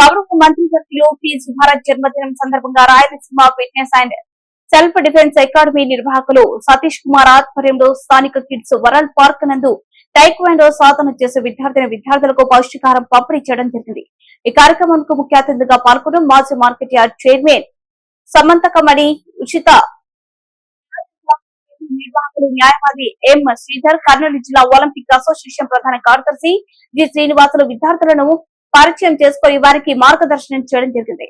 గౌరవ మంత్రి వర్యులు పి సుభారాజ్ జన్మదినం సందర్భంగా Rayalaseema fitness and self defence academy నిర్వాహకులు సతీష్ కుమార్ ఆధ్వర్యంలో స్థానిక కిడ్స్ వరల్డ్ పార్క్ నందు టైక్వాండో సాధన చేసే విద్యార్థులకు పౌష్టికాహారం పంపిణీ చేయడం జరిగింది. ఈ కార్యక్రమానికి ముఖ్య అతిథిగా పాల్గొన్న మాజీ మార్కెట్ యార్డ్ చైర్మన్ సమంతకమణి, ఉచిత నిర్వాహకులు న్యాయవాది ఎం శ్రీధర్, కర్నూలు జిల్లా ఒలింపిక్ అసోసియేషన్ ప్రధాన కార్యదర్శి జి శ్రీనివాసులు విద్యార్థులను పరిచయం చేసుకుని వారికి మార్గదర్శనం చేయడం జరిగింది.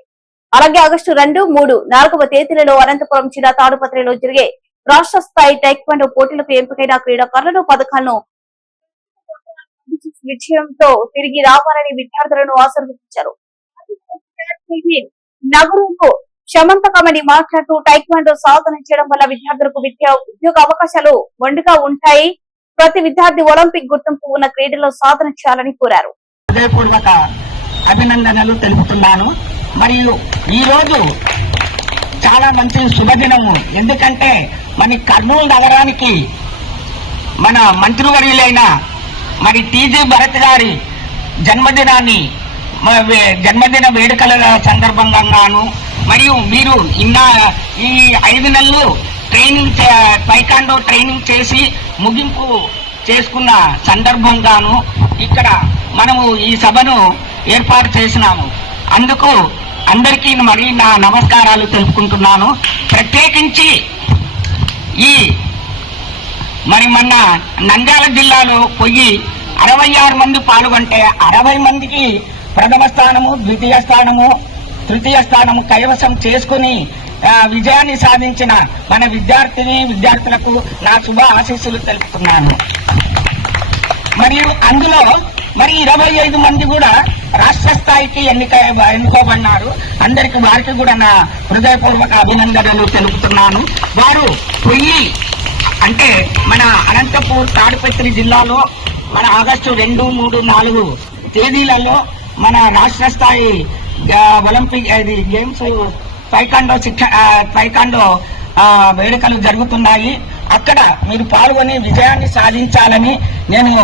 అలాగే ఆగస్టు 2, 3, 4వ తేదీలలో అనంతపురం జిల్లా తాడుపత్రిలో జరిగే రాష్ట్ర స్థాయి టైక్వాండో పోటీలకు ఎంపికైన క్రీడాకారులను పథకాలను విజయంతో తిరిగి రావాలని విద్యార్థులను ఆశీర్వదించారు. నగరంలో సమంతకమణి మాట్లాడుతూ టైక్వాండో సాధన చేయడం వల్ల విద్యార్థులకు ఉద్యోగ అవకాశాలు మెండుగా ఉంటాయి. ప్రతి విద్యార్థి ఒలింపిక్ గుర్తింపు ఉన్న క్రీడల్లో సాధన చేయాలని కోరారు. హృదయపూర్వక అభినందనలు తెలుపుతున్నాను. మరియు ఈ రోజు చాలా మంచి శుభదినము. ఎందుకంటే మన కర్నూలు నగరానికి మన మంత్రివర్యులైన మరి టీజీ భరత్ గారి జన్మదిన వేడుకల సందర్భంగాను మరియు మీరు ఈ 5 నెలలు టైక్వాండో ట్రైనింగ్ చేసి ముగింపు చేసుకున్న సందర్భంగాను ఇక్కడ మనము ఈ సభను ఏర్పాటు చేసినాము. అందుకు అందరికీ మరి నా నమస్కారాలు తెలుపుకుంటున్నాను. ప్రత్యేకించి మరి మొన్న నంద్యాల జిల్లాలో 66 మంది పాల్గొంటే 60 మందికి ప్రథమ స్థానము, ద్వితీయ స్థానము, తృతీయ స్థానము కైవసం చేసుకుని విజయాన్ని సాధించిన మన విద్యార్థులకు నా శుభ ఆశీస్సులు తెలుపుతున్నాను. మరియు అందులో మరి 25 మంది కూడా రాష్ట్ర స్థాయికి ఎన్నుకోబడినారు. వారికి కూడా నా హృదయపూర్వక అభినందనలు తెలుపుతున్నాను. వారు అంటే మన అనంతపూర్ తాడిపత్రి జిల్లాలో మన ఆగస్టు 2, 3, 4 తేదీలలో మన రాష్ట్ర స్థాయి ఒలింపిక్ గేమ్స్ టైక్వాండో వేడుకలు జరుగుతున్నాయి. అక్కడ మీరు పాల్గొని విజయాన్ని సాధించాలని నేను